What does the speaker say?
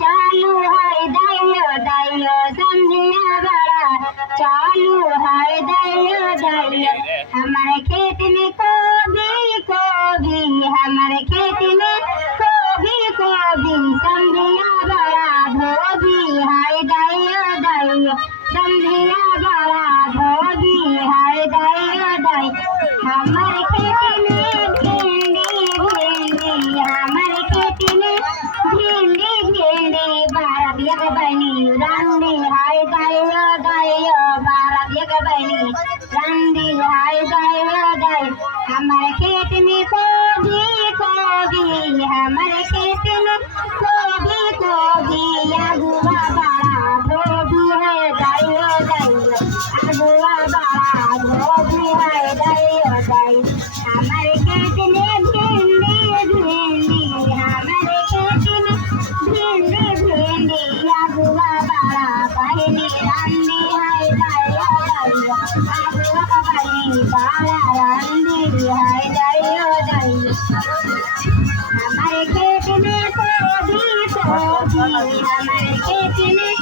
चालू है दैयो दैयो समझिया बड़ा चालू है दैयो दैयो हमारे खेत में कोबी हमारे खेत में कोबी समझिया बड़ा धोबी है दैयो दैयो समझिया बड़ा धोबी है दैयो दैयो हमारे खेत में भिंडी हमारे खेत में भिंडी भारत एक बनी रंडी हाय दैयो दैयो भारत एक बनी रंडी हाय दैयो दैयो हमारे खेत में कोबी हमारे खेत में कोबी अगुआ बड़ा धोबी है दैयो दैयो अगुआ बड़ा धोबी है दैयो दैयो हमारे खेत में भिंडी हमारे खेत में भिंडी अगुआ बड़ा बहनी रंडी है दैयो दैयो अगुआ बहनी बड़ा रंडी है दैयो दैयो हमारे खेत में कोबी हमारे खेत में